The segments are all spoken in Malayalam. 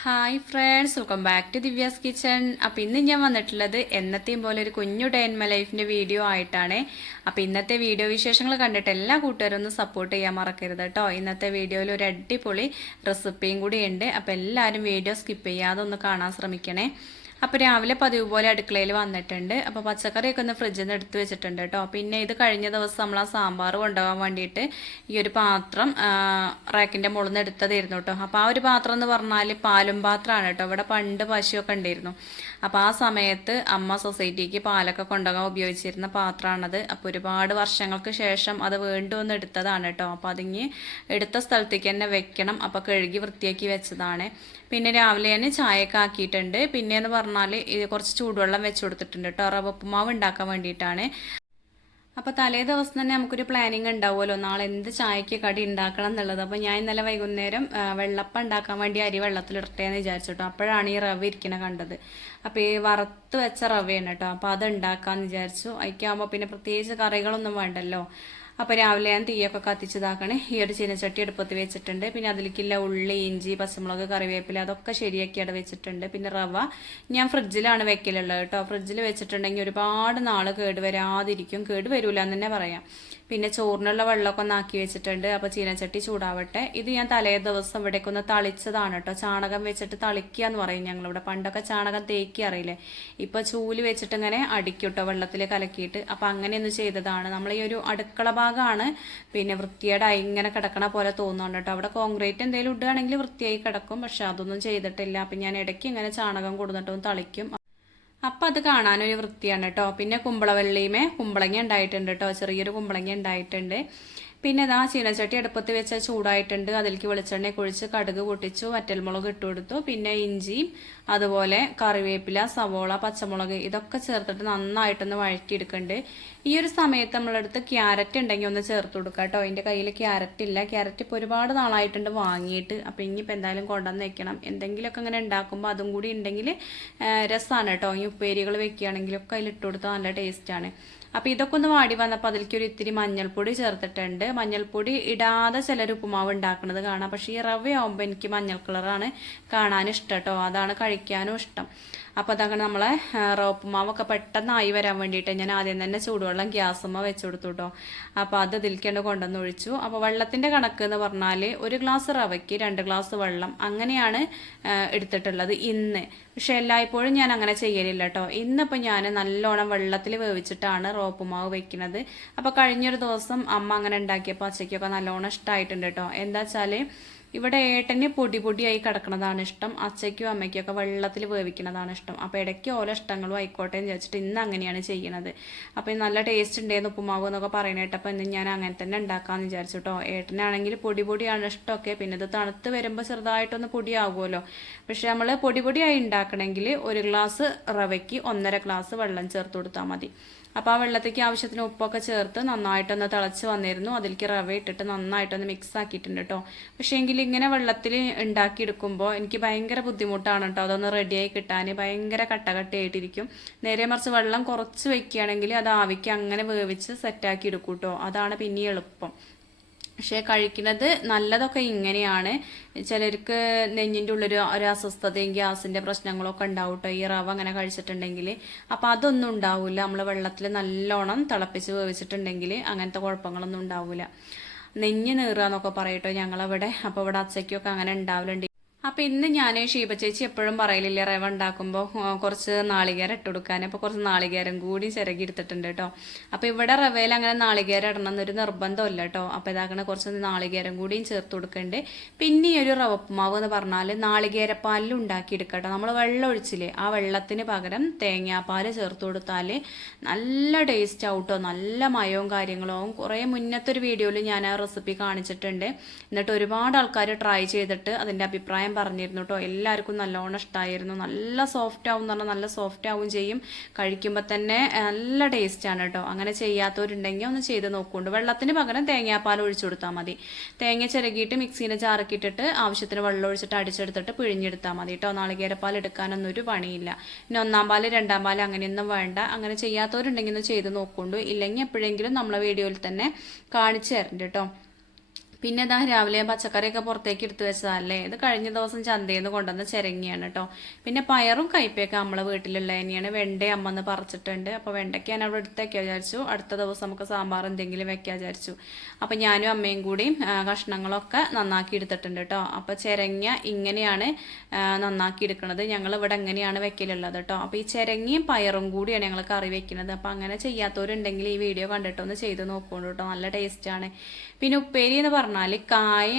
Hi friends welcome back to Divya's kitchen അപ്പോൾ ഇന്ന് ഞാൻ വന്നിട്ടുള്ളത് എന്നത്തെയും പോലെ ഒരു കുഞ്ഞു ഡേ ഇൻ മൈ ലൈഫിന്റെ വീഡിയോ ആയിട്ടാണ്. അപ്പോൾ ഇന്നത്തെ വീഡിയോ വിശേഷങ്ങൾ കണ്ടിട്ട് എല്ലാ കൂട്ടുകാരും ഒന്ന് സപ്പോർട്ട് ചെയ്യാൻ മറക്കരുത് കേട്ടോ ഇന്നത്തെ വീഡിയോയിൽ ഒരു അടിപൊളി റെസിപ്പിയും കൂടി ഉണ്ട്. അപ്പോൾ എല്ലാവരും വീഡിയോ സ്കിപ്പ് ചെയ്യാതെ ഒന്ന് കാണാൻ ശ്രമിക്കണേ. അപ്പോൾ രാവിലെ പതിവ് പോലെ അടുക്കളയിൽ വന്നിട്ടുണ്ട്. അപ്പോൾ പച്ചക്കറിയൊക്കെ ഒന്ന് ഫ്രിഡ്ജിൽ നിന്ന് എടുത്ത് വെച്ചിട്ടുണ്ട് കേട്ടോ പിന്നെ ഇത് കഴിഞ്ഞ ദിവസം നമ്മൾ ആ സാമ്പാർ കൊണ്ടുപോകാൻ വേണ്ടിയിട്ട് ഈ ഒരു പാത്രം റാക്കിന്റെ മുകളിൽ നിന്ന് എടുത്തതായിരുന്നു കേട്ടോ അപ്പോൾ ആ ഒരു പാത്രം എന്ന് പറഞ്ഞാൽ പാലും പാത്രമാണ് കേട്ടോ ഇവിടെ പണ്ട് പശുവൊക്കെ ഉണ്ടായിരുന്നു. അപ്പോൾ ആ സമയത്ത് അമ്മ സൊസൈറ്റിക്ക് പാലൊക്കെ കൊണ്ടുപോകാൻ ഉപയോഗിച്ചിരുന്ന പാത്രമാണത്. അപ്പോൾ ഒരുപാട് വർഷങ്ങൾക്ക് ശേഷം അത് വീണ്ടും ഒന്ന് എടുത്തതാണ് കേട്ടോ. അപ്പോൾ അതിങ്ങി എടുത്ത സ്ഥലത്തേക്ക് തന്നെ വെക്കണം. അപ്പോൾ കഴുകി വൃത്തിയാക്കി വെച്ചതാണ്. പിന്നെ രാവിലെ തന്നെ ചായയൊക്കെ ആക്കിയിട്ടുണ്ട്. പിന്നെ എന്ന് പറഞ്ഞാൽ കുറച്ച് ചൂടുവെള്ളം വെച്ച് കൊടുത്തിട്ടുണ്ട് കേട്ടോ. റവ ഉപ്പുമാവ് ഉണ്ടാക്കാൻ വേണ്ടിയിട്ടാണ്. അപ്പോൾ തലേ ദിവസം തന്നെ നമുക്കൊരു പ്ലാനിങ് ഉണ്ടാവുമല്ലോ. നാളെ എന്ത് ചായക്ക് കടി ഉണ്ടാക്കണം എന്നുള്ളത്. അപ്പോൾ ഞാൻ ഇന്നലെ വൈകുന്നേരം വെള്ളപ്പം ഉണ്ടാക്കാൻ വേണ്ടി അരി വെള്ളത്തിലിടട്ടെ എന്ന് വിചാരിച്ചിട്ടോ അപ്പോഴാണ് ഈ റവ ഇരിക്കണ കണ്ടത്. അപ്പോൾ ഈ വറുത്ത് വെച്ച റവയാണ് കേട്ടോ. അപ്പോൾ അത് ഉണ്ടാക്കാമെന്ന് വിചാരിച്ചു. അതിക്കാകുമ്പോൾ പിന്നെ പ്രത്യേകിച്ച് കറികളൊന്നും വേണ്ടല്ലോ. അപ്പോൾ രാവിലെ ഞാൻ തീയൊക്കെ കത്തിച്ചതാക്കണേ. ഈ ഒരു ചീനച്ചട്ടി അടുപ്പത്ത് വെച്ചിട്ടുണ്ട്. പിന്നെ അതിലേക്കില്ല ഉള്ളി ഇഞ്ചി പച്ചമുളക് കറിവേപ്പില അതൊക്കെ ശരിയാക്കി അവിടെ വെച്ചിട്ടുണ്ട്. പിന്നെ റവ ഞാൻ ഫ്രിഡ്ജിലാണ് വെക്കലുള്ളത് കേട്ടോ. ഫ്രിഡ്ജിൽ വെച്ചിട്ടുണ്ടെങ്കിൽ ഒരുപാട് നാൾ കേട് വരാതിരിക്കും കേട് വരൂല എന്ന് തന്നെ പറയാം. പിന്നെ ചോറിനുള്ള വെള്ളമൊക്കെ ഒന്ന് ആക്കി വെച്ചിട്ടുണ്ട്. അപ്പോൾ ചീനച്ചട്ടി ചൂടാവട്ടെ. ഇത് ഞാൻ തലേ ദിവസം ഇവിടേക്ക് ഒന്ന് തളിച്ചതാണ് കേട്ടോ. ചാണകം വെച്ചിട്ട് തളിക്കുക എന്ന് പറയും ഞങ്ങളിവിടെ. പണ്ടൊക്കെ ചാണകം തേക്കി അറിയില്ലേ? ഇപ്പൊ ചൂൽ വെച്ചിട്ട് ഇങ്ങനെ അടിക്കും കേട്ടോ വെള്ളത്തിൽ കലക്കിയിട്ട്. അപ്പോൾ അങ്ങനെയൊന്ന് ചെയ്തതാണ്. നമ്മൾ ഈ ഒരു അടുക്കള ഭാഗമാണ്. പിന്നെ വൃത്തിയായിട്ട് ഇങ്ങനെ കിടക്കണ പോലെ തോന്നുന്നുണ്ട് കേട്ടോ. അവിടെ കോൺക്രീറ്റ് എന്തെങ്കിലും ഇടുകയാണെങ്കിൽ വൃത്തിയായി കിടക്കും. പക്ഷെ അതൊന്നും ചെയ്തിട്ടില്ല. അപ്പം ഞാൻ ഇടയ്ക്ക് ഇങ്ങനെ ചാണകം കൊടുത്തിട്ടൊന്ന് തളിക്കും. അപ്പം അത് കാണാനൊരു വൃത്തിയാണ് കേട്ടോ പിന്നെ കുമ്പളവള്ളിയുമേ കുമ്പളങ്ങ ഉണ്ടായിട്ടുണ്ട് കേട്ടോ ചെറിയൊരു കുമ്പളങ്ങ ഉണ്ടായിട്ടുണ്ട്. പിന്നെ ഇതാ ചീനച്ചട്ടി അടുപ്പത്ത് വെച്ച ചൂടായിട്ടുണ്ട്. അതിലേക്ക് വെളിച്ചെണ്ണ കുഴിച്ച് കടുക് പൊട്ടിച്ചു വറ്റൽമുളക് ഇട്ട് കൊടുത്തു. പിന്നെ ഇഞ്ചിയും അതുപോലെ കറിവേപ്പില സവോള പച്ചമുളക് ഇതൊക്കെ ചേർത്തിട്ട് നന്നായിട്ടൊന്ന് വഴറ്റിയെടുക്കുന്നുണ്ട് ഈ ഒരു സമയത്ത് നമ്മളെടുത്ത് ക്യാരറ്റ് ഉണ്ടെങ്കിൽ ഒന്ന് ചേർത്ത് കൊടുക്കുക കേട്ടോ. എന്റെ കയ്യിൽ ക്യാരറ്റ് ഇല്ല. ക്യാരറ്റ് ഇപ്പോൾ ഒരുപാട് നാളായിട്ടുണ്ട് വാങ്ങിയിട്ട്. അപ്പോൾ ഇനിയിപ്പോൾ എന്തായാലും കൊണ്ടുവന്ന് വെക്കണം. എന്തെങ്കിലുമൊക്കെ ഇങ്ങനെ ഉണ്ടാക്കുമ്പോൾ അതും കൂടി ഉണ്ടെങ്കിൽ രസമാണ് കേട്ടോ. ഈ ഉപ്പേരികൾ വെക്കുകയാണെങ്കിലൊക്കെ അതിൽ ഇട്ട് കൊടുത്താൽ നല്ല ടേസ്റ്റാണ് അപ്പോൾ ഇതൊക്കെ ഒന്ന് വാടി വന്നപ്പോൾ അതിലേക്ക് ഒരു ഇത്തിരി മഞ്ഞൾപ്പൊടി ചേർത്തിട്ടുണ്ട്. മഞ്ഞൾപ്പൊടി ഇടാതെ ചിലർ ഉപ്പുമാവ് ഉണ്ടാക്കുന്നത് കാണാം. പക്ഷേ ഈ റവ എനിക്ക് മഞ്ഞൾ കളറാണ് കാണാൻ ഇഷ്ടം കേട്ടോ അതാണ് കഴിക്കാനും ഇഷ്ടം. അപ്പോൾ അതങ്ങനെ നമ്മളെ റോപ്പ് മാവൊക്കെ പെട്ടെന്ന് പെട്ടെന്നായി വരാൻ വേണ്ടിയിട്ട് ഞാൻ ആദ്യം തന്നെ ചൂടുവെള്ളം ഗ്യാസുമ്മ വെച്ച് കൊടുത്തു കേട്ടോ അപ്പോൾ അത് ഇതിൽക്കേണ്ട കൊണ്ടുവന്ന് ഒഴിച്ചു. അപ്പോൾ വെള്ളത്തിന്റെ കണക്ക് എന്ന് പറഞ്ഞാൽ ഒരു ഗ്ലാസ് റവയ്ക്ക് രണ്ട് ഗ്ലാസ് വെള്ളം അങ്ങനെയാണ് എടുത്തിട്ടുള്ളത് ഇന്ന്. പക്ഷെ എല്ലായ്പ്പോഴും ഞാൻ അങ്ങനെ ചെയ്യലില്ല കേട്ടോ ഇന്നിപ്പോൾ ഞാൻ നല്ലോണം വെള്ളത്തിൽ വേവിച്ചിട്ടാണ് റോപ്പ് മാവ് വെക്കുന്നത്. അപ്പോൾ കഴിഞ്ഞൊരു ദിവസം അമ്മ അങ്ങനെ ഉണ്ടാക്കിയപ്പോൾ അച്ചയ്ക്കൊക്കെ നല്ലോണം ഇഷ്ടമായിട്ടുണ്ട് കേട്ടോ എന്താ വെച്ചാൽ ഇവിടെ ഏട്ടന് പൊടി പൊടിയായി കിടക്കുന്നതാണ് ഇഷ്ടം. അച്ഛയ്ക്കും അമ്മയ്ക്കും ഒക്കെ വെള്ളത്തിൽ വേവിക്കുന്നതാണ് ഇഷ്ടം. അപ്പോൾ ഇടയ്ക്ക് ഓരോ ഇഷ്ടങ്ങളും ആയിക്കോട്ടെ എന്ന് വിചാരിച്ചിട്ട് ഇന്ന് അങ്ങനെയാണ് ചെയ്യുന്നത്. അപ്പോൾ നല്ല ടേസ്റ്റ് ഉണ്ടായിരുന്നു ഉപ്പുമാവ് എന്നൊക്കെ പറയുന്നത് കേട്ടപ്പോൾ ഇന്ന് ഞാൻ അങ്ങനെ തന്നെ ഉണ്ടാക്കാമെന്ന് വിചാരിച്ചു കേട്ടോ ഏട്ടനാണെങ്കിൽ പൊടി പൊടിയാണ് ഇഷ്ടമൊക്കെ. പിന്നെ ഇത് തണുത്ത് വരുമ്പോൾ ചെറുതായിട്ടൊന്ന് പൊടിയാകുമല്ലോ. പക്ഷെ നമ്മൾ പൊടി പൊടിയായി ഉണ്ടാക്കണമെങ്കിൽ ഒരു ഗ്ലാസ് റവയ്ക്ക് ഒന്നര ഗ്ലാസ് വെള്ളം ചേർത്ത് കൊടുത്താൽ മതി. അപ്പോൾ ആ വെള്ളത്തേക്ക് ആവശ്യത്തിന് ഉപ്പൊക്കെ ചേർത്ത് നന്നായിട്ടൊന്ന് തിളച്ച് വന്നിരുന്നു. അതിലേക്ക് റവ ഇട്ടിട്ട് നന്നായിട്ടൊന്ന് മിക്സ് ആക്കിയിട്ടുണ്ട് കേട്ടോ പക്ഷേ എങ്കിൽ ഇങ്ങനെ വെള്ളത്തിൽ ഉണ്ടാക്കിയെടുക്കുമ്പോൾ എനിക്ക് ഭയങ്കര ബുദ്ധിമുട്ടാണ് കേട്ടോ അതൊന്ന് റെഡിയായി കിട്ടാൻ ഭയങ്കര കട്ട കട്ടയായിട്ടിരിക്കും നേരെ മറിച്ച് വെള്ളം കുറച്ച് വയ്ക്കുകയാണെങ്കിൽ അത് ആവിക്ക് അങ്ങനെ വേവിച്ച് സെറ്റാക്കി എടുക്കും കേട്ടോ അതാണ് പിന്നെ എളുപ്പം. പക്ഷേ കഴിക്കുന്നത് നല്ലതൊക്കെ ഇങ്ങനെയാണ്. ചിലർക്ക് നെഞ്ഞിന്റെ ഉള്ളിൽ ഒരു അസ്വസ്ഥതയും ഗ്യാസിന്റെ പ്രശ്നങ്ങളൊക്കെ ഉണ്ടാവും ഈ റവ അങ്ങനെ കഴിച്ചിട്ടുണ്ടെങ്കിൽ. അപ്പോൾ അതൊന്നും ഉണ്ടാവില്ല നമ്മൾ വെള്ളത്തിൽ നല്ലോണം തിളപ്പിച്ച് വേവിച്ചിട്ടുണ്ടെങ്കിൽ അങ്ങനത്തെ കുഴപ്പങ്ങളൊന്നും ഉണ്ടാവില്ല നെഞ്ഞ് നീറുക എന്നൊക്കെ പറയട്ടോ ഞങ്ങളവിടെ. അപ്പോൾ ഇവിടെ അച്ചയ്ക്കൊക്കെ അങ്ങനെ ഉണ്ടാവലുണ്ട്. അപ്പൊ ഇന്ന് ഞാൻ ഷീബ ചേച്ചി എപ്പോഴും പറയലില്ലേ റവ ഉണ്ടാക്കുമ്പോൾ കുറച്ച് നാളികേരം ഇട്ട് കൊടുക്കാൻ അപ്പോൾ കുറച്ച് നാളികേരം കൂടി ചിരകി എടുത്തിട്ടുണ്ട് കേട്ടോ. അപ്പോൾ ഇവിടെ റവയിൽ അങ്ങനെ നാളികേരം ഇടണം എന്നൊരു നിർബന്ധമില്ല കേട്ടോ. അപ്പോൾ ഇതാക്കണ കുറച്ച് നാളികേരം കൂടിയും ചേർത്ത് കൊടുക്കണ്ട്. പിന്നെ ഈ ഒരു റവ ഉപ്പുമാവ് എന്ന് പറഞ്ഞാൽ നാളികേരപ്പാലിൽ ഉണ്ടാക്കി എടുക്കട്ടോ നമ്മൾ വെള്ളം ഒഴിച്ചില്ലേ ആ വെള്ളത്തിന് പകരം തേങ്ങാപ്പാൽ ചേർത്ത് കൊടുത്താൽ നല്ല ടേസ്റ്റ് ആവട്ടോ നല്ല മയവും കാര്യങ്ങളും കുറേ മുന്നത്തെ ഒരു വീഡിയോയിൽ ഞാൻ ആ റെസിപ്പി കാണിച്ചിട്ടുണ്ട്. എന്നിട്ട് ഒരുപാട് ആൾക്കാർ ട്രൈ ചെയ്തിട്ട് അതിന്റെ അഭിപ്രായം പറഞ്ഞിരുന്നു കേട്ടോ എല്ലാവർക്കും നല്ലോണം ഇഷ്ടമായിരുന്നു നല്ല സോഫ്റ്റ് ആവും എന്ന് പറഞ്ഞാൽ നല്ല സോഫ്റ്റ് ആവും ചെയ്യും. കഴിക്കുമ്പോൾ തന്നെ നല്ല ടേസ്റ്റാണ് കേട്ടോ അങ്ങനെ ചെയ്യാത്തവരുണ്ടെങ്കിൽ ഒന്ന് ചെയ്ത് നോക്കുന്നുണ്ട്. വെള്ളത്തിന് പകരം തേങ്ങാപ്പാൽ ഒഴിച്ചു കൊടുത്താൽ മതി. തേങ്ങ ചിരകിയിട്ട് മിക്സീന്റെ ജാറക്കിട്ടിട്ട് ആവശ്യത്തിന് വെള്ളം ഒഴിച്ചിട്ട് അടിച്ചെടുത്തിട്ട് പിഴിഞ്ഞെടുത്താൽ മതി കേട്ടോ നാളികേരപ്പാൽ എടുക്കാനൊന്നും ഒരു പണിയില്ല. പിന്നെ ഒന്നാം പാൽ രണ്ടാം പാൽ അങ്ങനെയൊന്നും വേണ്ട. അങ്ങനെ ചെയ്യാത്തവരുണ്ടെങ്കിൽ ഒന്ന് ചെയ്ത് നോക്കുന്നുണ്ട്. ഇല്ലെങ്കിൽ എപ്പോഴെങ്കിലും നമ്മളെ വീഡിയോയിൽ തന്നെ കാണിച്ചു തരണ്ട് കേട്ടോ പിന്നെ ഇതാ രാവിലെ പച്ചക്കറിയൊക്കെ പുറത്തേക്ക് എടുത്തു വെച്ചതല്ലേ? ഇത് കഴിഞ്ഞ ദിവസം ചന്തയിൽ നിന്ന് കൊണ്ടുവന്ന ചിരങ്ങിയാണ് കേട്ടോ പിന്നെ പയറും കയ്പയൊക്കെ നമ്മളെ വീട്ടിലുള്ള തന്നെയാണ്. വെണ്ട അമ്മന്ന് പറിച്ചിട്ടുണ്ട്. അപ്പോൾ വെണ്ടയ്ക്ക് ഞാൻ അവിടെ എടുത്തേക്കാൻ വിചാരിച്ചു. അടുത്ത ദിവസം നമുക്ക് സാമ്പാർ എന്തെങ്കിലും വെക്കാൻ വിചാരിച്ചു. അപ്പോൾ ഞാനും അമ്മയും കൂടി കഷ്ണങ്ങളൊക്കെ നന്നാക്കി എടുത്തിട്ടുണ്ട് കേട്ടോ അപ്പോൾ ചിരങ്ങ ഇങ്ങനെയാണ് നന്നാക്കി എടുക്കുന്നത് ഞങ്ങൾ ഇവിടെ എങ്ങനെയാണ് വെക്കലുള്ളത് കേട്ടോ അപ്പോൾ ഈ ചിരങ്ങിയും പയറും കൂടിയാണ് ഞങ്ങൾ കറി വെക്കുന്നത് അപ്പോൾ അങ്ങനെ ചെയ്യാത്തവരുണ്ടെങ്കിൽ ഈ വീഡിയോ കണ്ടിട്ടൊന്ന് ചെയ്ത് നോക്കുള്ളൂ കേട്ടോ നല്ല ടേസ്റ്റാണ് പിന്നെ ഉപ്പേരി എന്ന് പറഞ്ഞാൽ കായ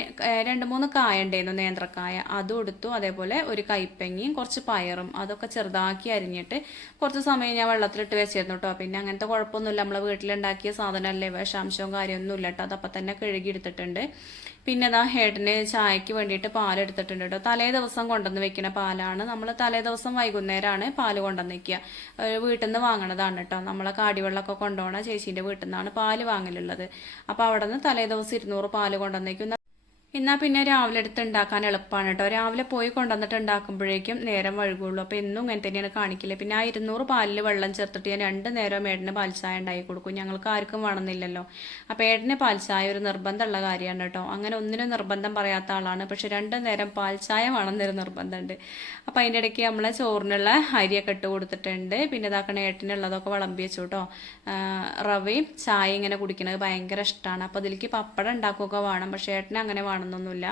രണ്ട് മൂന്ന് കായ ഉണ്ടായിരുന്നു നേന്ത്രക്കായ. അതും എടുത്തു അതേപോലെ ഒരു കൈപ്പങ്ങിയും കുറച്ച് പയറും അതൊക്കെ ചെറുതാക്കി അരിഞ്ഞിട്ട് കുറച്ച് സമയം ഞാൻ വെള്ളത്തിലിട്ട് വെച്ചിരുന്നു കേട്ടോ പിന്നെ അങ്ങനത്തെ കുഴപ്പമൊന്നുമില്ല. നമ്മളെ വീട്ടിലുണ്ടാക്കിയ സാധനമല്ലേ? വിഷാംശവും കാര്യമൊന്നുമില്ല കേട്ടോ അതപ്പം തന്നെ കഴുകി എടുത്തിട്ടുണ്ട് പിന്നെ അതാ ഹേട്ടന് ചായക്ക് വേണ്ടിയിട്ട് പാൽ എടുത്തിട്ടുണ്ട് കേട്ടോ. തലേ ദിവസം കൊണ്ടുവന്ന് വെക്കുന്ന പാലാണ്. നമ്മൾ തലേ ദിവസം വൈകുന്നേരമാണ് പാൽ കൊണ്ടുവന്ന് വെക്കുക. വീട്ടിൽ നിന്ന് വാങ്ങണതാണ് കേട്ടോ. നമ്മളെ കാടിവെള്ളമൊക്കെ കൊണ്ടുപോകണ ചേച്ചീന്റെ വീട്ടിൽ നിന്നാണ് പാൽ വാങ്ങലുള്ളത്. അപ്പോൾ അവിടെ നിന്ന് തലേ ദിവസം ഇരുന്നൂറ് പാൽ കൊണ്ടുവന്ന് എന്നാൽ പിന്നെ രാവിലെ എടുത്ത് ഉണ്ടാക്കാൻ എളുപ്പമാണ് കേട്ടോ രാവിലെ പോയി കൊണ്ടുവന്നിട്ട് ഉണ്ടാക്കുമ്പോഴേക്കും നേരം വഴുകുള്ളൂ. അപ്പോൾ എന്നും ഇങ്ങനെ തന്നെയാണ് കാണിക്കില്ല പിന്നെ ആ ഇരുന്നൂറ് പാലിൽ വെള്ളം ചേർത്തിട്ട് ഞാൻ രണ്ട് നേരം ഏട്ടന് പാൽച്ചായ ഉണ്ടാക്കി കൊടുക്കും. ഞങ്ങൾക്ക് ആർക്കും വേണമെന്നില്ലല്ലോ. അപ്പോൾ ഏട്ടന് പാൽച്ചായ ഒരു നിർബന്ധമുള്ള കാര്യമാണ് കേട്ടോ അങ്ങനെ ഒന്നിനും നിർബന്ധം പറയാത്ത ആളാണ്. പക്ഷെ രണ്ട് നേരം പാൽച്ചായ വേണമെന്നൊരു നിർബന്ധമുണ്ട്. അപ്പോൾ അതിന്റെ ഇടയ്ക്ക് നമ്മൾ ചോറിനുള്ള അരിയൊക്കെ ഇട്ട് കൊടുത്തിട്ടുണ്ട്. പിന്നെ ഇതാക്കണ ഏട്ടനുള്ളതൊക്കെ വിളമ്പി വെച്ചു കേട്ടോ റവയും ചായ ഇങ്ങനെ കുടിക്കുന്നത് ഭയങ്കര ഇഷ്ടമാണ് അപ്പോൾ അതിലേക്ക് പപ്പടം ഉണ്ടാക്കുകയൊക്കെ വേണം. പക്ഷേ ഏട്ടന് അങ്ങനെ വേണമെന്നൊന്നുമില്ല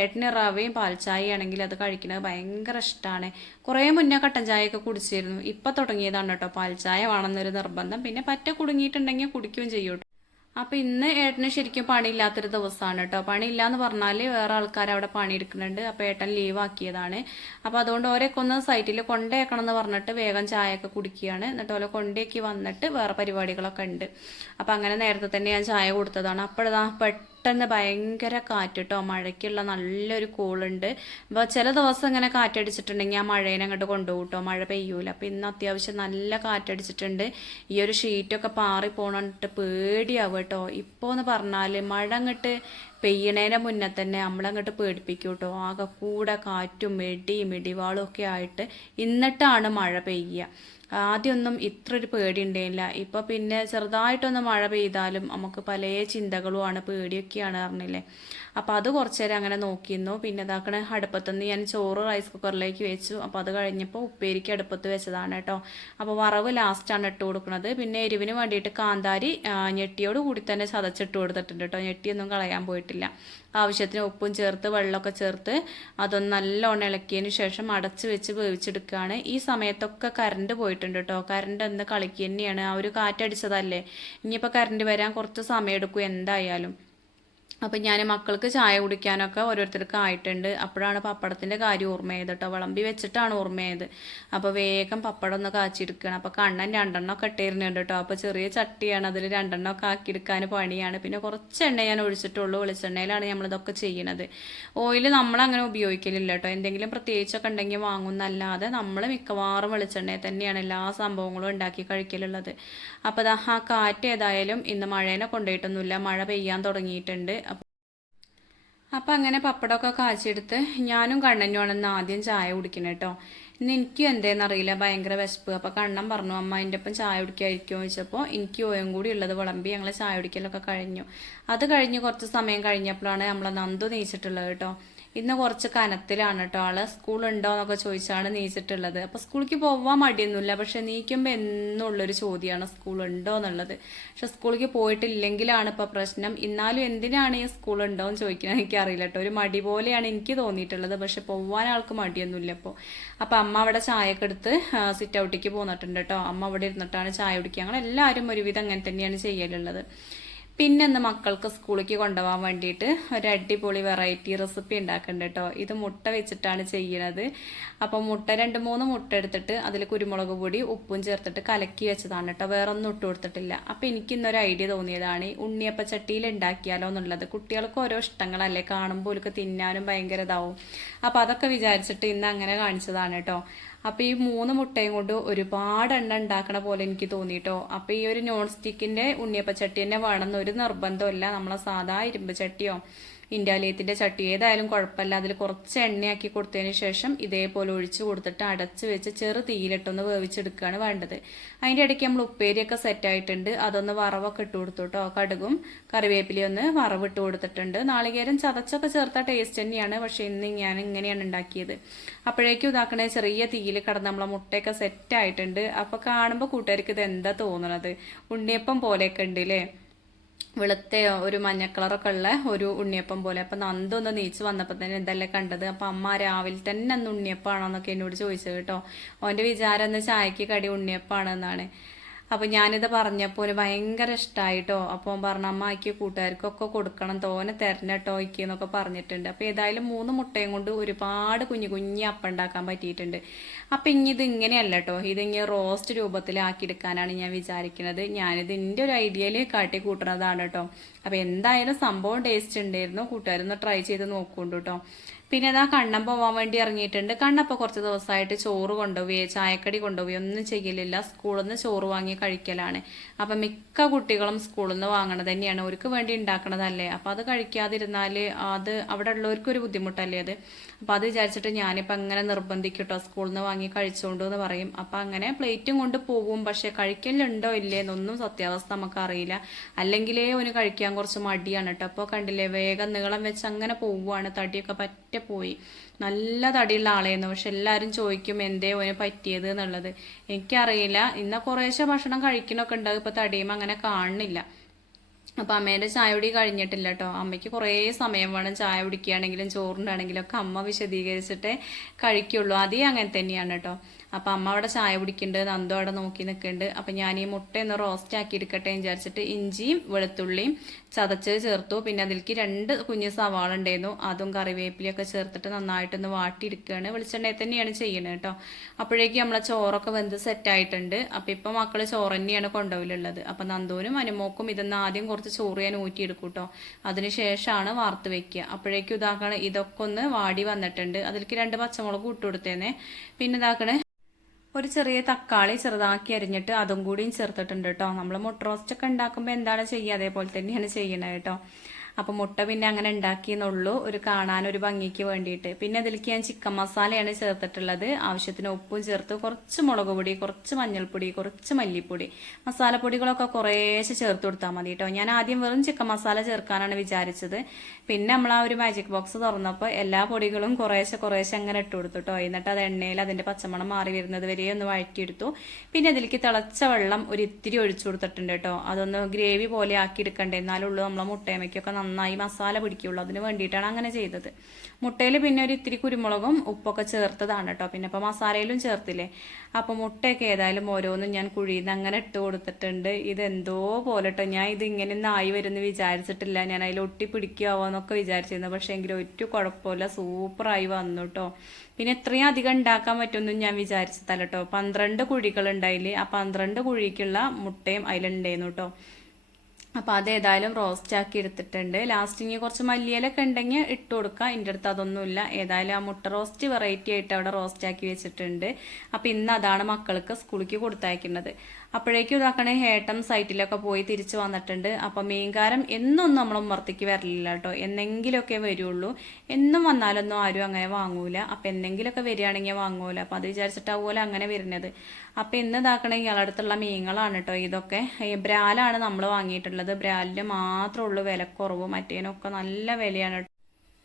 ഏട്ടന് റവയും പാൽച്ചായ ആണെങ്കിൽ അത് കഴിക്കുന്നത് ഭയങ്കര ഇഷ്ടമാണ് കുറേ മുന്നേ കട്ടൻ ചായയൊക്കെ കുടിച്ചിരുന്നു. ഇപ്പം തുടങ്ങിയതാണ് കേട്ടോ. പാൽച്ചായ വേണമെന്നൊരു നിർബന്ധം. പിന്നെ പറ്റ കുടുങ്ങിയിട്ടുണ്ടെങ്കിൽ കുടിക്കുകയും ചെയ്യും അപ്പോൾ ഇന്ന് ഏട്ടന് ശരിക്കും പണിയില്ലാത്തൊരു ദിവസമാണ് കേട്ടോ. പണിയില്ല എന്ന് പറഞ്ഞാൽ വേറെ ആൾക്കാർ അവിടെ പണിയെടുക്കുന്നുണ്ട്. അപ്പോൾ ഏട്ടൻ ലീവ് ആക്കിയതാണ്. അപ്പോൾ അതുകൊണ്ട് ഓരോക്കെ ഒന്ന് സൈറ്റിൽ കൊണ്ടേക്കണം എന്ന് പറഞ്ഞിട്ട് വേഗം ചായയൊക്കെ കുടിക്കുകയാണ്. എന്നിട്ട് ഓരോ കൊണ്ടേക്ക് വന്നിട്ട് വേറെ പരിപാടികളൊക്കെ ഉണ്ട്. അപ്പോൾ അങ്ങനെ നേരത്തെ തന്നെ ഞാൻ ചായ കൊടുത്തതാണ്. അപ്പോഴതാ പെട്ടെന്ന് ഭയങ്കര കാറ്റ് കേട്ടോ മഴയ്ക്കുള്ള നല്ലൊരു കൂളുണ്ട്. അപ്പോൾ ചില ദിവസം ഇങ്ങനെ കാറ്റടിച്ചിട്ടുണ്ടെങ്കിൽ ആ മഴേനെ അങ്ങോട്ട് കൊണ്ടുപോകും കേട്ടോ മഴ പെയ്യൂല. അപ്പോൾ ഇന്ന് അത്യാവശ്യം നല്ല കാറ്റടിച്ചിട്ടുണ്ട്. ഈ ഒരു ഷീറ്റൊക്കെ പാറി പോകണിട്ട് പേടിയാവും കേട്ടോ. ഇപ്പോൾ എന്ന് പറഞ്ഞാൽ മഴ അങ്ങോട്ട് പെയ്യണേനെ മുന്നേ തന്നെ നമ്മളങ്ങോട്ട് പേടിപ്പിക്കും കേട്ടോ ആകെ കൂടെ കാറ്റും ഇടിയും ഇടിവാളും ഒക്കെ ആയിട്ട് എന്നിട്ടാണ് മഴ പെയ്യുക. ആദ്യമൊന്നും ഇത്ര ഒരു പേടി ഉണ്ടായില്ല ഇപ്പൊ പിന്നെ ചെറുതായിട്ടൊന്ന് മഴ പെയ്താലും നമുക്ക് പല ചിന്തകളുമാണ് പേടിയൊക്കെയാണ് പറഞ്ഞില്ലേ അപ്പൊ അത് കുറച്ചു നേരം അങ്ങനെ നോക്കിയിരുന്നു. പിന്നെ ഇതാക്കണ അടുപ്പത്തുനിന്ന് ഞാൻ ചോറ് റൈസ് കുക്കറിലേക്ക് വെച്ചു. അപ്പൊ അത് കഴിഞ്ഞപ്പോൾ ഉപ്പേരിക്ക് അടുപ്പത്ത് വെച്ചതാണ് കേട്ടോ. അപ്പോൾ വറവ് ലാസ്റ്റാണ് ഇട്ട് കൊടുക്കുന്നത് പിന്നെ എരിവിന് വേണ്ടിയിട്ട് കാന്താരി ഞെട്ടിയോട് കൂടി തന്നെ ചതച്ചിട്ട് കൊടുത്തിട്ടുണ്ട് കേട്ടോ. ഞെട്ടിയൊന്നും കളയാൻ പോയിട്ടില്ല. ആവശ്യത്തിന് ഉപ്പും ചേർത്ത് വെള്ളമൊക്കെ ചേർത്ത് അതൊന്ന് നല്ലോണം ഇളക്കിയതിന് ശേഷം അടച്ച് വെച്ച് വേവിച്ചെടുക്കുകയാണ്. ഈ സമയത്തൊക്കെ കറണ്ട് പോയിട്ടുണ്ട് കേട്ടോ. കറണ്ട് ഒന്ന് കളിക്കുക തന്നെയാണ്. ആ ഒരു കാറ്റടിച്ചതല്ലേ? ഇനിയിപ്പോൾ കറണ്ട് വരാൻ കുറച്ച് സമയം എടുക്കും എന്തായാലും. അപ്പം ഞാൻ മക്കൾക്ക് ചായ കുടിക്കാനൊക്കെ ഓരോരുത്തർക്ക് ആയിട്ടുണ്ട്. അപ്പോഴാണ് പപ്പടത്തിന്റെ കാര്യം ഓർമ്മയത് കേട്ടോ. വിളമ്പി വെച്ചിട്ടാണ് ഓർമ്മയത് അപ്പോൾ വേഗം പപ്പടം ഒന്ന് കാച്ചിയെടുക്കുകയാണ് അപ്പോൾ കണ്ണൻ രണ്ടെണ്ണം ഒക്കെ ഇട്ടിരുന്നുണ്ട് കേട്ടോ. അപ്പോൾ ചെറിയ ചട്ടിയാണ് അതിൽ രണ്ടെണ്ണം ഒക്കെ ആക്കിയെടുക്കാൻ പണിയാണ്. പിന്നെ കുറച്ച് എണ്ണ ഞാൻ ഒഴിച്ചിട്ടുള്ളൂ. വെളിച്ചെണ്ണയിലാണ് നമ്മളിതൊക്കെ ചെയ്യണത്. ഓയിൽ നമ്മൾ അങ്ങനെ ഉപയോഗിക്കലില്ല കേട്ടോ. എന്തെങ്കിലും പ്രത്യേകിച്ചൊക്കെ ഉണ്ടെങ്കിൽ വാങ്ങുന്നല്ലാതെ നമ്മൾ മിക്കവാറും വെളിച്ചെണ്ണയിൽ തന്നെയാണ് എല്ലാ സംഭവങ്ങളും ഉണ്ടാക്കി കഴിക്കലുള്ളത്. അപ്പോൾ ആ കാറ്റ് ഏതായാലും ഇന്ന് മഴേനെ കൊണ്ടുപോയിട്ടൊന്നുമില്ല. മഴ പെയ്യാൻ തുടങ്ങിയിട്ടുണ്ട്. അപ്പം അങ്ങനെ പപ്പടമൊക്കെ കാച്ചെടുത്ത് ഞാനും കണ്ണനുമാണ് ഇന്ന് ആദ്യം ചായ കുടിക്കണം കേട്ടോ ഇന്ന് എനിക്കും എന്തേന്നറിയില്ല ഭയങ്കര വിശപ്പ്. അപ്പം കണ്ണൻ പറഞ്ഞു അമ്മ എന്റെ ഒപ്പം ചായ കുടിക്കാതിരിക്കുമോ ചോദിച്ചപ്പോൾ എനിക്ക് ഓയം കൂടി ഉള്ളത് വിളമ്പി ഞങ്ങൾ ചായ കുടിക്കലൊക്കെ കഴിഞ്ഞു. അത് കഴിഞ്ഞ് കുറച്ച് സമയം കഴിഞ്ഞപ്പോഴാണ് നമ്മളെ നന്ദു നീച്ചിട്ടുള്ളത് കേട്ടോ ഇന്ന് കുറച്ച് കനത്തിലാണ് കേട്ടോ ആൾ. സ്കൂൾ ഉണ്ടോ എന്നൊക്കെ ചോദിച്ചാണ് നീച്ചിട്ടുള്ളത്. അപ്പൊ സ്കൂളിലേക്ക് പോവാൻ മടിയൊന്നുമില്ല. പക്ഷെ നീക്കുമ്പോൾ എന്നുള്ളൊരു ചോദ്യമാണ് സ്കൂൾ ഉണ്ടോ എന്നുള്ളത്. പക്ഷെ സ്കൂളിലേക്ക് പോയിട്ടില്ലെങ്കിലാണ് ഇപ്പൊ പ്രശ്നം. എന്നാലും എന്തിനാണ് ഈ സ്കൂൾ ഉണ്ടോ എന്ന് ചോദിക്കുന്നത് എനിക്കറിയില്ല കേട്ടോ ഒരു മടി പോലെയാണ് എനിക്ക് തോന്നിയിട്ടുള്ളത്. പക്ഷെ പോവാൻ ആൾക്ക് മടിയൊന്നുമില്ല ഇപ്പോൾ അപ്പൊ അമ്മ അവിടെ ചായയൊക്കെ എടുത്ത് സിറ്റ് ഔട്ടിക്ക് പോന്നിട്ടുണ്ട് കേട്ടോ അമ്മ അവിടെ ഇരുന്നിട്ടാണ് ചായ കുടിക്കുക. ഞങ്ങൾ എല്ലാവരും ഒരുവിധം അങ്ങനെ തന്നെയാണ് ചെയ്യലുള്ളത്. പിന്നെ ഇന്ന് മക്കൾക്ക് സ്കൂളിലേക്ക് കൊണ്ടുപോകാൻ വേണ്ടിയിട്ട് ഒരു അടിപൊളി വെറൈറ്റി റെസിപ്പി ഉണ്ടാക്കുന്നുണ്ട് കേട്ടോ ഇത് മുട്ട വെച്ചിട്ടാണ് ചെയ്യുന്നത് അപ്പോൾ മുട്ട രണ്ട് മൂന്ന് മുട്ട എടുത്തിട്ട് അതിൽ കുരുമുളക് പൊടി ഉപ്പും ചേർത്തിട്ട് കലക്കി വെച്ചതാണ് കേട്ടോ വേറെ ഒന്നും ഇട്ട് കൊടുത്തിട്ടില്ല. എനിക്ക് ഇന്നൊരു ഐഡിയ തോന്നിയതാണ് ഈ ഉണ്ണിയപ്പ ചട്ടിയിൽ ഉണ്ടാക്കിയാലോ എന്നുള്ളത്. കുട്ടികൾക്ക് ഓരോ ഇഷ്ടങ്ങളല്ലേ? കാണുമ്പോൾ അവർക്ക് തിന്നാനും ഭയങ്കര ഇതാവും. അപ്പോൾ അതൊക്കെ വിചാരിച്ചിട്ട് ഇന്ന് അങ്ങനെ കാണിച്ചതാണ് കേട്ടോ അപ്പോൾ ഈ മൂന്ന് മുട്ടയും കൊണ്ട് ഒരുപാട് എണ്ണ ഉണ്ടാക്കണ പോലെ എനിക്ക് തോന്നിട്ടോ. അപ്പോൾ ഈ ഒരു നോൺ സ്റ്റിക്കിന്റെ ഉണ്ണിയപ്പച്ചട്ടി തന്നെ വേണമെന്ന് ഒരു നിർബന്ധമില്ല നമ്മളെ സാധാ ഇരുമ്പ് ചട്ടിയോ. ഇന്ത്യാലയത്തിന്റെ ചട്ടി. ഏതായാലും കുഴപ്പമില്ല. അതിൽ കുറച്ച് എണ്ണയാക്കി കൊടുത്തതിന് ശേഷം ഇതേപോലെ ഒഴിച്ച് കൊടുത്തിട്ട് അടച്ച് വെച്ച് ചെറു തീയിലിട്ടൊന്ന് വേവിച്ചെടുക്കുകയാണ് വേണ്ടത്. അതിന്റെ ഇടയ്ക്ക് നമ്മൾ ഉപ്പേരിയൊക്കെ സെറ്റ് ആയിട്ടുണ്ട്. അതൊന്ന് വറവൊക്കെ ഇട്ട് കൊടുത്തു കേട്ടോ. കടുകും കറിവേപ്പിലയും ഒന്ന് വറവിട്ട് കൊടുത്തിട്ടുണ്ട്. നാളികേരം ചതച്ചൊക്കെ ചേർത്ത ടേസ്റ്റ് തന്നെയാണ്. പക്ഷേ ഇന്ന് ഞാൻ ഇങ്ങനെയാണ് ഉണ്ടാക്കിയത്. അപ്പോഴേക്കും ഇതാക്കണേ ചെറിയ തീയിൽ കിടന്ന് നമ്മളെ മുട്ടയൊക്കെ സെറ്റ് ആയിട്ടുണ്ട്. അപ്പോൾ കാണുമ്പോൾ കൂട്ടുകാർക്ക് ഇത് എന്താ തോന്നണത്? ഉണ്ണിയപ്പം പോലെയൊക്കെ ഉണ്ട് അല്ലേ വെളുത്തയോ ഒരു മഞ്ഞ കളറൊക്കെ ഉള്ള ഒരു ഉണ്ണിയപ്പം പോലെ. അപ്പൊ നന്ദൊന്ന് നീച്ച് വന്നപ്പോൾ തന്നെ ഇതല്ലേ കണ്ടത്. അപ്പൊ അമ്മ രാവിലെ തന്നെ അന്ന് ഉണ്ണിയപ്പാണോ എന്നൊക്കെ എന്നോട് ചോദിച്ചത് കേട്ടോ. അവന്റെ വിചാരം എന്ന് ചായക്ക് കടി ഉണ്ണിയപ്പാണെന്നാണ്. അപ്പൊ ഞാനിത് പറഞ്ഞപ്പോൾ ഭയങ്കര ഇഷ്ടമായിട്ടോ അപ്പോൾ പറഞ്ഞ അമ്മയ്ക്ക് കൂട്ടുകാർക്കൊക്കെ കൊടുക്കണം തോനെ തരണട്ടോ എന്നൊക്കെ പറഞ്ഞിട്ടുണ്ട്. അപ്പൊ ഏതായാലും മൂന്ന് മുട്ടയും കൊണ്ട് ഒരുപാട് കുഞ്ഞു കുഞ്ഞി അപ്പം ഉണ്ടാക്കാൻ പറ്റിയിട്ടുണ്ട്. അപ്പൊ ഇനി ഇത് ഇങ്ങനെയല്ല കേട്ടോ ഇത് ഇങ്ങനെ റോസ്റ്റ് രൂപത്തിലാക്കിയെടുക്കാനാണ് ഞാൻ വിചാരിക്കുന്നത്. ഞാനിത് എന്റെ ഒരു ഐഡിയയിൽ കാട്ടി കൂട്ടുന്നതാണ് കേട്ടോ അപ്പൊ എന്തായാലും സംഭവം ടേസ്റ്റ് ഉണ്ടായിരുന്നു കൂട്ടുകാരൊന്ന് ട്രൈ ചെയ്ത് നോക്കുന്നുണ്ട് കേട്ടോ പിന്നെ അതാ കണ്ണം പോവാൻ വേണ്ടി ഇറങ്ങിയിട്ടുണ്ട്. കണ്ണപ്പോൾ കുറച്ച് ദിവസമായിട്ട് ചോറ് കൊണ്ടുപോയി ചായക്കടി കൊണ്ടുപോയി. ഒന്നും ചെയ്യലില്ല. സ്കൂളിൽ നിന്ന് ചോറ് വാങ്ങി കഴിക്കലാണ്. അപ്പം മിക്ക കുട്ടികളും സ്കൂളിൽ നിന്ന് വാങ്ങണത് തന്നെയാണ്. അവർക്ക് വേണ്ടി ഉണ്ടാക്കണതല്ലേ അപ്പം അത് കഴിക്കാതിരുന്നാൽ അത് അവിടെ ഉള്ളവർക്ക് ഒരു ബുദ്ധിമുട്ടല്ലേ അത്? അപ്പം അത് വിചാരിച്ചിട്ട് ഞാനിപ്പോൾ അങ്ങനെ നിർബന്ധിക്കട്ടോ. സ്കൂളിൽ നിന്ന് വാങ്ങി കഴിച്ചോണ്ടു എന്ന് പറയും. അപ്പം അങ്ങനെ പ്ലേറ്റും കൊണ്ട് പോകും. പക്ഷേ കഴിക്കലുണ്ടോ ഇല്ലേ എന്നൊന്നും സത്യാവസ്ഥ നമുക്കറിയില്ല അല്ലെങ്കിലേ ഒന്ന് കഴിക്കാൻ കുറച്ച് മടിയാണ് കേട്ടോ. അപ്പോൾ കണ്ടില്ലേ വേഗം നീളം വെച്ച് അങ്ങനെ പോവുകയാണ് തടിയൊക്കെ പറ്റ പോയി. നല്ല തടിയുള്ള ആളായിരുന്നു. പക്ഷെ എല്ലാവരും ചോദിക്കും എന്തേ ഓന് പറ്റിയത്? എന്നുള്ളത്. എനിക്കറിയില്ല. ഇന്ന കുറേശ്ശെ ഭക്ഷണം കഴിക്കണമൊക്കെ ഉണ്ടാകും ഇപ്പൊ തടിയും അങ്ങനെ കാണുന്നില്ല. അപ്പൊ അമ്മേന്റെ ചായ കുടി കഴിഞ്ഞിട്ടില്ല കേട്ടോ. അമ്മയ്ക്ക് കുറേ സമയം വേണം. ചായ കുടിക്കുകയാണെങ്കിലും ആണെങ്കിലും ഒക്കെ അമ്മ വിശദീകരിച്ചിട്ടേ കഴിക്കുള്ളൂ. അതേ അങ്ങനെ തന്നെയാണ് കേട്ടോ. അപ്പൊ അമ്മ അവിടെ ചായ കുടിക്കുന്നുണ്ട് നന്ദു അവിടെ നോക്കി നിൽക്കുന്നുണ്ട് അപ്പൊ ഞാൻ ഈ മുട്ട ഒന്ന് റോസ്റ്റ് ആക്കി എടുക്കട്ടെ എന്ന് വിചാരിച്ചിട്ട് ഇഞ്ചിയും വെളുത്തുള്ളിയും ചതച്ച് ചേർത്തു. പിന്നെ അതിലേക്ക് രണ്ട് കുഞ്ഞു സവാള ഉണ്ടായിരുന്നു. അതും കറിവേപ്പിലൊക്കെ ചേർത്തിട്ട് നന്നായിട്ടൊന്ന് വാട്ടിയെടുക്കുകയാണ്. വെളിച്ചെണ്ണയിൽ തന്നെയാണ് ചെയ്യണത് കേട്ടോ. അപ്പോഴേക്കും നമ്മളെ ചോറൊക്കെ വെന്ത് സെറ്റ് ആയിട്ടുണ്ട്. അപ്പൊ ഇപ്പൊ മക്കൾ ചോറ് തന്നെയാണ് കൊണ്ടുപോയിലുള്ളത് അപ്പൊ നന്ദുവിനും അനുമോക്കും ഇതൊന്ന് ആദ്യം കുറച്ച് ചോറ് ഞാൻ ഊറ്റിയെടുക്കും കേട്ടോ. അതിനുശേഷമാണ് വാർത്ത് വെക്കുക. അപ്പോഴേക്കും ഇതാക്കണ ഇതൊക്കെ ഒന്ന് വാടി വന്നിട്ടുണ്ട്. അതിലേക്ക് രണ്ട് പച്ചമുളക് ഇട്ട് കൊടുത്തേനെ. പിന്നെ ഇതാക്കണേ ഒരു ചെറിയ തക്കാളി ചെറുതാക്കി അരിഞ്ഞിട്ട് അതും കൂടിയും ചേർത്തിട്ടുണ്ട് കേട്ടോ. നമ്മൾ മുട്ട റോസ്റ്റ് ഒക്കെ ഉണ്ടാക്കുമ്പോൾ എന്താണ് ചെയ്യുക? അതേപോലെ തന്നെയാണ് ചെയ്യണത് കേട്ടോ. അപ്പോൾ മുട്ട പിന്നെ അങ്ങനെ ഉണ്ടാക്കിയെന്നുള്ളൂ. ഒരു കാണാൻ ഒരു ഭംഗിക്ക് വേണ്ടിയിട്ട്. പിന്നെ അതിലേക്ക് ഞാൻ ചിക്കൻ മസാലയാണ് ചേർത്തിട്ടുള്ളത്. ആവശ്യത്തിന് ഉപ്പും ചേർത്ത് കുറച്ച് മുളക് പൊടി കുറച്ച് മഞ്ഞൾപ്പൊടി കുറച്ച് മല്ലിപ്പൊടി മസാലപ്പൊടികളൊക്കെ കുറേശ്ശെ ചേർത്ത് കൊടുത്താൽ മതി കേട്ടോ ഞാൻ ആദ്യം വെറും ചിക്കൻ മസാല ചേർക്കാനാണ് വിചാരിച്ചത്. പിന്നെ നമ്മൾ ആ ഒരു മാജിക് ബോക്സ് തുറന്നപ്പോൾ എല്ലാ പൊടികളും കുറേശ്ശെ കുറേശ്ശെ അങ്ങനെ ഇട്ട് കൊടുത്തു കേട്ടോ എന്നിട്ട് അത് എണ്ണയിൽ അതിന്റെ പച്ചമണം മാറി വരുന്നത് വരെ ഒന്ന് വഴറ്റിയെടുത്തു. പിന്നെ അതിലേക്ക് തിളച്ച വെള്ളം ഒരു ഇത്തിരി ഒഴിച്ചു കൊടുത്തിട്ടുണ്ട് കേട്ടോ അതൊന്ന് ഗ്രേവി പോലെ ആക്കി എടുക്കണ്ടേ എന്നാലുള്ളൂ നമ്മളെ മുട്ടയമയ്ക്കൊക്കെ നന്നായി മസാല പിടിക്കുള്ളൂ. അതിന് വേണ്ടിയിട്ടാണ് അങ്ങനെ ചെയ്തത്. മുട്ടയിൽ പിന്നെ ഒരു ഇത്തിരി കുരുമുളകും ഉപ്പൊക്കെ ചേർത്തതാണ് കേട്ടോ. പിന്നെ ഇപ്പോൾ മസാലയിലും ചേർത്തില്ലേ? അപ്പോൾ മുട്ടയൊക്കെ ഏതായാലും ഓരോന്നും ഞാൻ കുഴിയിൽ നിന്ന് അങ്ങനെ ഇട്ട് കൊടുത്തിട്ടുണ്ട്. ഇതെന്തോ പോലെ കേട്ടോ. ഞാൻ ഇത് ഇങ്ങനെ ആയി വരുമെന്ന് വിചാരിച്ചിട്ടില്ല. ഞാൻ അതിൽ ഒട്ടി പിടിക്കുമോ എന്നൊക്കെ വിചാരിച്ചിരുന്നു. പക്ഷേ എങ്കിലും ഒറ്റ കുഴപ്പമില്ല. സൂപ്പറായി വന്നു കേട്ടോ. പിന്നെ ഇത്രയും അധികം ഉണ്ടാക്കാൻ പറ്റുമെന്നും ഞാൻ വിചാരിച്ചതല്ല കേട്ടോ. പന്ത്രണ്ട് കുഴികൾ ഉണ്ടായില്ലേ ആ പന്ത്രണ്ട് കുഴിക്കുള്ള മുട്ടയും അതിലുണ്ടായിരുന്നു കേട്ടോ. അപ്പോൾ അത് ഏതായാലും റോസ്റ്റ് ആക്കി എടുത്തിട്ടുണ്ട്. ലാസ്റ്റ് ഇനി കുറച്ച് മല്ലിയിലൊക്കെ ഉണ്ടെങ്കിൽ ഇട്ട് കൊടുക്കുക എന്റെ അടുത്ത് അതൊന്നുമില്ല. ഏതായാലും ആ മുട്ട റോസ്റ്റ് വെറൈറ്റി ആയിട്ട് അവിടെ റോസ്റ്റ് ആക്കി വെച്ചിട്ടുണ്ട്. അപ്പോൾ ഇന്ന് അതാണ് മക്കൾക്ക് സ്കൂളിലേക്ക് കൊടുത്തയക്കുന്നത്. അപ്പോഴേക്കും ഇതാക്കണേ ഹേട്ടം സൈറ്റിലൊക്കെ പോയി തിരിച്ചു വന്നിട്ടുണ്ട്. അപ്പം മീൻകാരം എന്നൊന്നും നമ്മൾ ഉമ്മർത്തേക്ക് വരലില്ല കേട്ടോ. എന്നെങ്കിലുമൊക്കെ വരുള്ളൂ. എന്നും വന്നാലൊന്നും ആരും അങ്ങനെ വാങ്ങൂല. അപ്പം എന്തെങ്കിലുമൊക്കെ വരികയാണെങ്കിൽ വാങ്ങൂല. അപ്പം അത് വിചാരിച്ചിട്ടാവുമല്ലോ അങ്ങനെ വരുന്നത്. അപ്പം ഇന്ന് ഇതാക്കണേ ഇയാളടുത്തുള്ള മീനുകളാണ് കേട്ടോ ഇതൊക്കെ. ബ്രാലാണ് നമ്മൾ വാങ്ങിയിട്ടുള്ളത്. ബ്രാലിന് മാത്രമേ ഉള്ളൂ വിലക്കുറവ്. മറ്റേനൊക്കെ നല്ല വിലയാണ്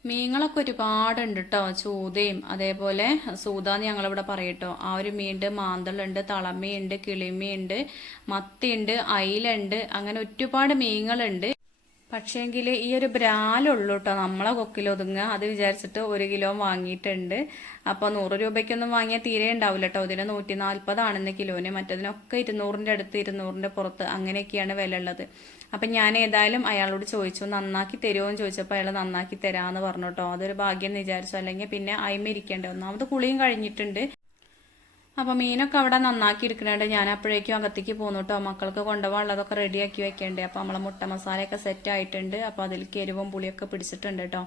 മീനുകളൊക്കെ ഒരുപാടുണ്ട് കേട്ടോ ചൂതയും. അതേപോലെ സൂതാന്ന് ഞങ്ങളിവിടെ പറയട്ടോ. ആ ഒരു മീനുണ്ട് മാന്തളുണ്ട് തളമയുണ്ട് കിളിമയുണ്ട് മത്തിയുണ്ട് അയിലുണ്ട് അങ്ങനെ ഒരുപാട് മീനുകളുണ്ട് പക്ഷേങ്കിൽ ഈ ഒരു ബ്രാലുള്ളൂ കേട്ടോ നമ്മളെ കൊക്കിൽ ഒതുങ്ങുക. അത് വിചാരിച്ചിട്ട് ഒരു കിലോ വാങ്ങിയിട്ടുണ്ട്. അപ്പോൾ നൂറ് രൂപയ്ക്കൊന്നും വാങ്ങിയാൽ തീരെ ഉണ്ടാവില്ല കേട്ടോ ഇതിന് നൂറ്റി നാൽപ്പതാണെന്ന് കിലോന്. മറ്റതിനൊക്കെ ഇരുന്നൂറിന്റെ അടുത്ത് ഇരുന്നൂറിന്റെ പുറത്ത് അങ്ങനെയൊക്കെയാണ് വില ഉള്ളത്. അപ്പം ഞാൻ ഏതായാലും അയാളോട് ചോദിച്ചു നന്നാക്കി തരുമോ എന്ന് ചോദിച്ചപ്പോൾ അയാൾ നന്നാക്കി തരാമെന്ന് പറഞ്ഞു കേട്ടോ അതൊരു ഭാഗ്യം എന്ന് വിചാരിച്ചു. അല്ലെങ്കിൽ പിന്നെ അയിമ ഇരിക്കേണ്ടത് ഒന്നാമത് കുളിയും കഴിഞ്ഞിട്ടുണ്ട്. അപ്പോൾ മീനൊക്കെ അവിടെ നന്നാക്കി എടുക്കണുണ്ട് ഞാൻ അപ്പോഴേക്കും അകത്തേക്ക് പോന്നു കേട്ടോ മക്കൾക്ക് കൊണ്ടുപോകാനുള്ളതൊക്കെ റെഡിയാക്കി വെക്കേണ്ടേ. അപ്പോൾ നമ്മളെ മുട്ട മസാലയൊക്കെ സെറ്റ് ആയിട്ടുണ്ട്. അപ്പോൾ അതിലേക്ക് എരിവും പുളിയൊക്കെ പിടിച്ചിട്ടുണ്ട് കേട്ടോ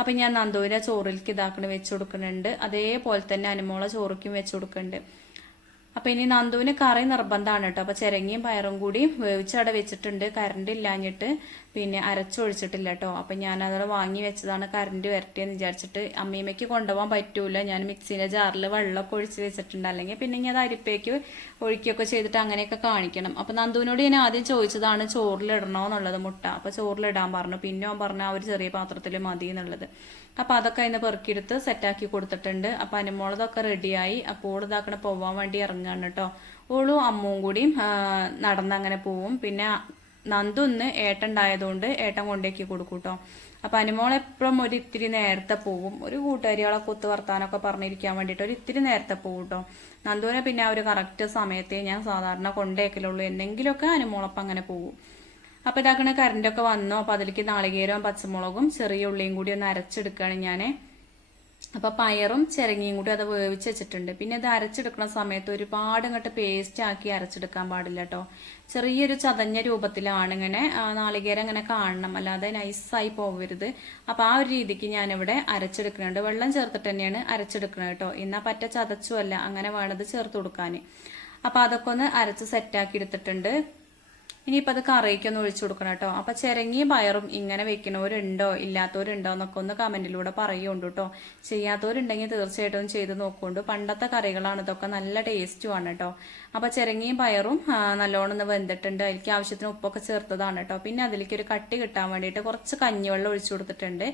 അപ്പം ഞാൻ നന്ദൂര ചോറിലേക്ക് ഇതാക്കണ വെച്ച് കൊടുക്കുന്നുണ്ട്. അതേപോലെ തന്നെ അനുമോള ചോറിക്കും വെച്ച് കൊടുക്കുന്നുണ്ട്. അപ്പം ഇനി നന്ദുവിന് കറി നിർബന്ധമാണ് കേട്ടോ. അപ്പോൾ ചിരങ്ങിയും പയറും കൂടി വേവിച്ചവിടെ വെച്ചിട്ടുണ്ട്. കറണ്ട് ഇല്ലാഞ്ഞിട്ട് പിന്നെ അരച്ചൊഴിച്ചിട്ടില്ല കേട്ടോ അപ്പം ഞാനത് വാങ്ങി വെച്ചതാണ് കറണ്ട് വരട്ടെ എന്ന് വിചാരിച്ചിട്ട് അമ്മീമ്മയ്ക്ക് കൊണ്ടുപോകാൻ പറ്റൂല. ഞാൻ മിക്സീന്റെ ജാറിൽ വെള്ളമൊക്കെ ഒഴിച്ച് വെച്ചിട്ടുണ്ട്. അല്ലെങ്കിൽ പിന്നെ ഇനി അത് അരിപ്പേക്ക് ഒഴിക്കുകയൊക്കെ ചെയ്തിട്ട് അങ്ങനെയൊക്കെ കാണിക്കണം. അപ്പം നന്ദുവിനോട് ഞാൻ ആദ്യം ചോദിച്ചതാണ് ചോറിലിടണോ എന്നുള്ളത് മുട്ട. അപ്പോൾ ചോറിലിടാൻ പറഞ്ഞു. പിന്നെ അവൻ പറഞ്ഞു ആ ഒരു ചെറിയ പാത്രത്തിൽ മതി എന്നുള്ളത്. അപ്പം അതൊക്കെ അതിന് പെറുക്കിയെടുത്ത് സെറ്റാക്കി കൊടുത്തിട്ടുണ്ട്. അപ്പം അനുമോളതൊക്കെ റെഡിയായി അപ്പോൾ ഇതാക്കണ പോവാൻ വേണ്ടി ഇറങ്ങാണ് കേട്ടോ ഓളും അമ്മും കൂടിയും നടന്നങ്ങനെ പോവും. പിന്നെ നന്ദു ഇന്ന് ഏട്ടൻ കൊണ്ടേക്ക് കൊടുക്കൂട്ടോ. കേട്ടോ അപ്പൊ അനുമോൾ എപ്പോഴും ഒരു ഇത്തിരി നേരത്തെ പോവും. ഒരു കൂട്ടുകാരികളെ കുത്ത് വർത്താനൊക്കെ പറഞ്ഞിരിക്കാൻ വേണ്ടിയിട്ട് ഒരു ഇത്തിരി നേരത്തെ പോകും കേട്ടോ നന്ദുവിനെ പിന്നെ ആ ഒരു കറക്റ്റ് സമയത്തെ ഞാൻ സാധാരണ കൊണ്ടേക്കലുള്ളൂ. എന്തെങ്കിലുമൊക്കെ അനുമോളപ്പം അങ്ങനെ പോകും അപ്പൊ ഇതാക്കണ കറണ്ടൊക്കെ വന്നു. അപ്പൊ അതിലേക്ക് നാളികേരവും പച്ചമുളകും ചെറിയ ഉള്ളിയും കൂടി ഒന്ന് അരച്ചെടുക്കുകയാണ് ഞാൻ അപ്പൊ പയറും ചിരങ്ങിയും കൂടി അത് വേവിച്ച് വെച്ചിട്ടുണ്ട്. പിന്നെ ഇത് അരച്ചെടുക്കുന്ന സമയത്ത് ഒരുപാട് ഇങ്ങോട്ട് പേസ്റ്റ് ആക്കി അരച്ചെടുക്കാൻ പാടില്ല കേട്ടോ ചെറിയൊരു ചതഞ്ഞ രൂപത്തിലാണ് ഇങ്ങനെ നാളികേരം ഇങ്ങനെ കാണണം. അല്ലാതെ നൈസായി പോകരുത് അപ്പൊ ആ ഒരു രീതിക്ക് ഞാനിവിടെ അരച്ചെടുക്കുന്നുണ്ട്. വെള്ളം ചേർത്തിട്ട് തന്നെയാണ് അരച്ചെടുക്കുന്നത് കേട്ടോ എന്നാ പറ്റ ചതച്ചുമല്ല അങ്ങനെ വേണത് ചേർത്ത് കൊടുക്കാൻ അപ്പൊ അതൊക്കെ ഒന്ന് അരച്ച് സെറ്റാക്കി എടുത്തിട്ടുണ്ട്. ഇനിയിപ്പോൾ അത് കറിയൊക്കെ ഒന്ന് ഒഴിച്ചു കൊടുക്കണം കേട്ടോ. അപ്പോൾ ചിരങ്ങിയ പയറും ഇങ്ങനെ വെക്കണവരുണ്ടോ? ഇല്ലാത്തവരുണ്ടോ എന്നൊക്കെ ഒന്ന് കമന്റിലൂടെ പറയുകയുണ്ട് കേട്ടോ. ചെയ്യാത്തവരുണ്ടെങ്കിൽ തീർച്ചയായിട്ടും ചെയ്ത് നോക്കുകൊണ്ട് പണ്ടത്തെ കറികളാണ് ഇതൊക്കെ നല്ല ടേസ്റ്റുമാണ് കേട്ടോ. അപ്പോൾ ചിരങ്ങിയും പയറും നല്ലോണം ഒന്ന് വെന്തിട്ടുണ്ട്. അതിലേക്ക് ആവശ്യത്തിന് ഉപ്പൊക്കെ ചേർത്തതാണ് കേട്ടോ. പിന്നെ അതിലേക്ക് ഒരു കട്ടി കിട്ടാൻ വേണ്ടിയിട്ട് കുറച്ച് കഞ്ഞിവെള്ളം ഒഴിച്ചു കൊടുത്തിട്ടുണ്ട്.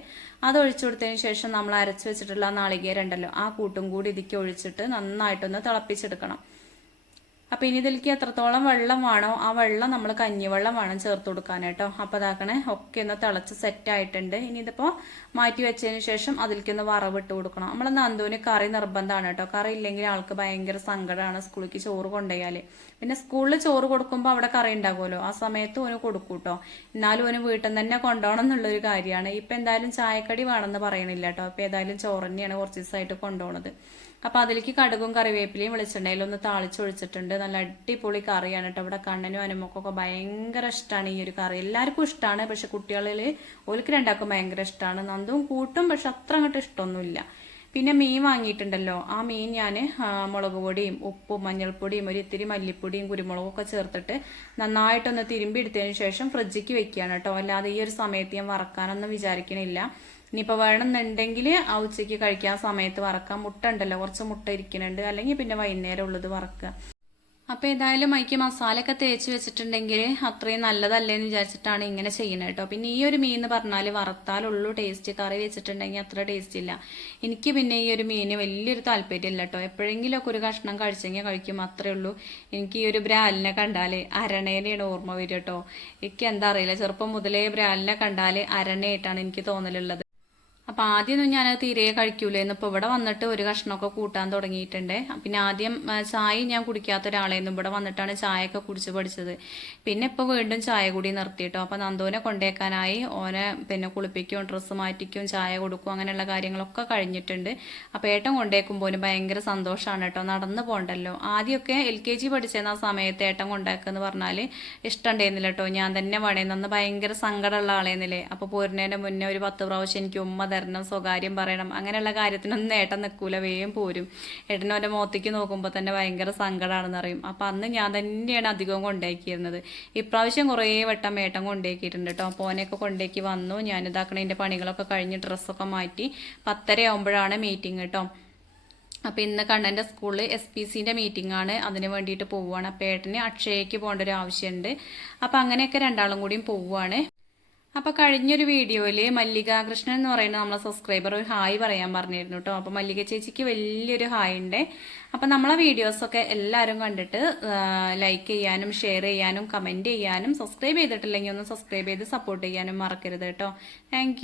അത് ഒഴിച്ചു കൊടുത്തതിന് ശേഷം നമ്മൾ അരച്ച് വെച്ചിട്ടുള്ള നാളികേരുണ്ടല്ലോ ആ കൂട്ടും കൂടി ഇതിലേക്ക് ഒഴിച്ചിട്ട് നന്നായിട്ടൊന്ന് തിളപ്പിച്ചെടുക്കണം. അപ്പൊ ഇനി ഇതിലേക്ക് എത്രത്തോളം വെള്ളം വേണോ ആ വെള്ളം നമ്മൾ കഞ്ഞിവെള്ളം വേണം ചേർത്ത് കൊടുക്കാൻ കേട്ടോ അപ്പൊ അതാക്കണേ ഒക്കെ ഒന്ന് തിളച്ച് സെറ്റ് ആയിട്ടുണ്ട്. ഇനി ഇതിപ്പോ മാറ്റി വെച്ചതിന് ശേഷം അതിലേക്ക് ഒന്ന് വറവിട്ട് കൊടുക്കണം. നമ്മളെ നന്ദുവിന് കറി നിർബന്ധമാണ് കേട്ടോ. കറി ഇല്ലെങ്കിൽ ആൾക്ക് ഭയങ്കര സങ്കടമാണ് സ്കൂളിലേക്ക് ചോറ് കൊണ്ടുപോയാൽ. പിന്നെ സ്കൂളിൽ ചോറ് കൊടുക്കുമ്പോൾ അവിടെ കറി ഉണ്ടാകുമല്ലോ. ആ സമയത്ത് ഓന് കൊടുക്കും കേട്ടോ. എന്നാലും ഓന് വീട്ടിൽ നിന്ന് തന്നെ കൊണ്ടുപോകണം എന്നുള്ളൊരു കാര്യമാണ്. ഇപ്പൊ എന്തായാലും ചായക്കടി വേണമെന്ന് പറയണില്ല കേട്ടോ. അപ്പൊ ഏതായാലും ചോറ് തന്നെയാണ് കുറച്ച് ദിവസമായിട്ട് കൊണ്ടുപോണത് അപ്പൊ അതിലേക്ക് കടുകും കറിവേപ്പിലയും വെളിച്ചെണ്ണയിലും ഒന്ന് താളിച്ചൊഴിച്ചിട്ടുണ്ട്. നല്ല അടിപൊളി കറിയാണ് കേട്ടോ ഇവിടെ കണ്ണനും അനുമക്കൊക്കെ ഭയങ്കര ഇഷ്ടമാണ് ഈ ഒരു കറി. എല്ലാവർക്കും ഇഷ്ടമാണ് പക്ഷെ കുട്ടികളിൽ ഓൽക്ക് രണ്ടാക്കും ഭയങ്കര ഇഷ്ടമാണ് നന്ദും കൂട്ടും പക്ഷെ അത്ര അങ്ങോട്ട് ഇഷ്ടമൊന്നുമില്ല. പിന്നെ മീൻ വാങ്ങിയിട്ടുണ്ടല്ലോ. ആ മീൻ ഞാൻ മുളക് പൊടിയും ഉപ്പും മഞ്ഞൾപ്പൊടിയും ഒരു ഇത്തിരി മല്ലിപ്പൊടിയും കുരുമുളകും ഒക്കെ ചേർത്തിട്ട് നന്നായിട്ടൊന്ന് തിരുമ്പി എടുത്തതിന് ശേഷം ഫ്രിഡ്ജിക്ക് വെക്കുകയാണ് കേട്ടോ അല്ലാതെ ഈ ഒരു സമയത്ത് ഞാൻ വറക്കാനൊന്നും വിചാരിക്കണില്ല. ഇനിയിപ്പോൾ വേണമെന്നുണ്ടെങ്കിൽ ആ ഉച്ചയ്ക്ക് കഴിക്കാൻ സമയത്ത് വറക്കാം. മുട്ട ഉണ്ടല്ലോ കുറച്ച് മുട്ട ഇരിക്കുന്നുണ്ട്. അല്ലെങ്കിൽ പിന്നെ വൈകുന്നേരം ഉള്ളത് വറക്കുക. അപ്പോൾ ഏതായാലും അതിക്ക് മസാലയൊക്കെ തേച്ച് വെച്ചിട്ടുണ്ടെങ്കിൽ അത്രയും നല്ലതല്ലേന്ന് വിചാരിച്ചിട്ടാണ് ഇങ്ങനെ ചെയ്യുന്നത് കേട്ടോ. പിന്നെ ഈ ഒരു മീൻ എന്ന് പറഞ്ഞാൽ വറുത്താലുള്ളൂ ടേസ്റ്റ് കറി വെച്ചിട്ടുണ്ടെങ്കിൽ അത്ര ടേസ്റ്റ് ഇല്ല. എനിക്ക് പിന്നെ ഈ ഒരു മീന് വലിയൊരു താല്പര്യമില്ല കേട്ടോ. എപ്പോഴെങ്കിലുമൊക്കെ ഒരു കഷ്ണം കഴിച്ചെങ്കിൽ കഴിക്കും. അത്രേ ഉള്ളൂ. എനിക്ക് ഈ ഒരു ബ്രാലിനെ കണ്ടാൽ അരണേനെയാണ് ഓർമ്മ വരും കേട്ടോ. എനിക്ക് എന്താ അറിയില്ല. ചെറുപ്പം മുതലേ ബ്രാലിനെ കണ്ടാൽ അരണയായിട്ടാണ് എനിക്ക് തോന്നലുള്ളത്. അപ്പൊ ആദ്യമൊന്നും ഞാൻ തീരെ കഴിക്കൂലായിരുന്നു. ഇപ്പൊ ഇവിടെ വന്നിട്ട് ഒരു കഷ്ണമൊക്കെ കൂട്ടാൻ തുടങ്ങിയിട്ടുണ്ട്. പിന്നെ ആദ്യം ചായ ഞാൻ കുടിക്കാത്ത ഒരാളായിരുന്നു. ഇവിടെ വന്നിട്ടാണ് ചായയൊക്കെ കുടിച്ച് പഠിച്ചത്. പിന്നെ ഇപ്പൊ വീണ്ടും ചായ കൂടി നിർത്തിയിട്ടോ. അപ്പൊ നന്ദോനെ കൊണ്ടേക്കാനായി ഓനെ പിന്നെ കുളിപ്പിക്കും ഡ്രസ്സ് മാറ്റിക്കും ചായ കൊടുക്കും അങ്ങനെയുള്ള കാര്യങ്ങളൊക്കെ കഴിഞ്ഞിട്ടുണ്ട്. അപ്പൊ ഏട്ടൻ കൊണ്ടേക്കുമ്പോൾ ഭയങ്കര സന്തോഷമാണ് കേട്ടോ. നടന്നു പോകണ്ടല്ലോ ആദ്യമൊക്കെ എൽ കെ ജി പഠിച്ചിരുന്ന ആ സമയത്ത് ഏട്ടൻ കൊണ്ടേക്കെന്ന് പറഞ്ഞാൽ ഇഷ്ടമുണ്ടായിരുന്നില്ല കേട്ടോ. ഞാൻ തന്നെ വേണേന്ന്. ഭയങ്കര സങ്കടമുള്ള ആളേന്നില്ലേ. അപ്പൊ പോരുന്നതിന്റെ മുന്നേ ഒരു പത്ത് പ്രാവശ്യം എനിക്ക് ഉമ്മ തരണം സ്വകാര്യം പറയണം അങ്ങനെയുള്ള കാര്യത്തിനൊന്നും ഏട്ടൻ നിൽക്കൂല വേഗം പോരും. ഏട്ടനോന്റെ മുഖത്തേക്ക് നോക്കുമ്പോൾ തന്നെ ഭയങ്കര സങ്കടമാണെന്ന് അറിയും അപ്പം അന്ന് ഞാൻ തന്നെയാണ് അധികവും കൊണ്ടേക്കിയിരുന്നത്. ഇപ്രാവശ്യം കുറേ വട്ടം ഏട്ടൻ കൊണ്ടേക്കിയിട്ടുണ്ട് കേട്ടോ. പോനെയൊക്കെ കൊണ്ടേക്ക് വന്നു. ഞാൻ ഇതാക്കണതിന്റെ പണികളൊക്കെ കഴിഞ്ഞ് ഡ്രസ്സൊക്കെ മാറ്റി പത്തര ആകുമ്പോഴാണ് മീറ്റിംഗ് കേട്ടോ. അപ്പോൾ ഇന്ന് കണ്ണന്റെ സ്കൂളിൽ എസ് പി സിന്റെ മീറ്റിംഗ് ആണ്. അതിന് വേണ്ടിയിട്ട് പോവുകയാണ്. അപ്പോൾ ഏട്ടന് അക്ഷയയ്ക്ക് പോകേണ്ട ഒരു ആവശ്യമുണ്ട്. അപ്പോൾ അങ്ങനെയൊക്കെ രണ്ടാളും കൂടിയും പോവുകയാണ്. അപ്പൊ കഴിഞ്ഞൊരു വീഡിയോയിൽ മല്ലിക കൃഷ്ണൻ എന്ന് പറയുന്ന നമ്മളെ സബ്സ്ക്രൈബർ ഒരു ഹായ് പറയാൻ പറഞ്ഞിരുന്നു കേട്ടോ അപ്പൊ മല്ലിക ചേച്ചിക്ക് വലിയൊരു ഹായ് ഉണ്ട്. അപ്പൊ നമ്മളെ വീഡിയോസൊക്കെ എല്ലാവരും കണ്ടിട്ട് ലൈക്ക് ചെയ്യാനും ഷെയർ ചെയ്യാനും കമന്റ് ചെയ്യാനും സബ്സ്ക്രൈബ് ചെയ്തിട്ടില്ലെങ്കിൽ ഒന്ന് സബ്സ്ക്രൈബ് ചെയ്ത് സപ്പോർട്ട് ചെയ്യാനും മറക്കരുത് കേട്ടോ താങ്ക്